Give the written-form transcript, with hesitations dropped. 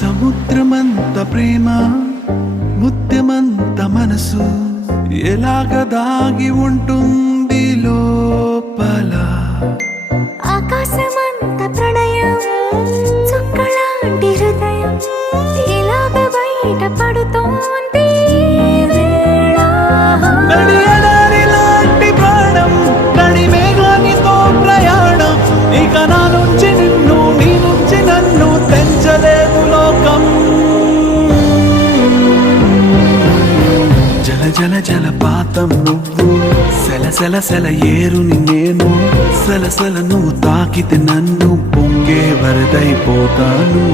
సముద్రమంత ప్రేమ ముత్యమంత మనసు ఎలాగ దాగి ఉంటుంది లోపల. ఆకాశమంత ప్రణయం చుక్కలాంటి హృదయం ఇలాగ బయట పడుతోంది లాంటి ప్రాణం నడి మేఘానితో ప్రయాణం. ఇక నా నుంచి నిన్ను నీ నుంచి నన్ను తెంచలేదు లోకం. జల జల జలపాతం నువ్వు సెల సెల సెల ఏరుని నేను సలసల నువ్వు తాకితే నన్ను పొంగే వరదైపోతాను.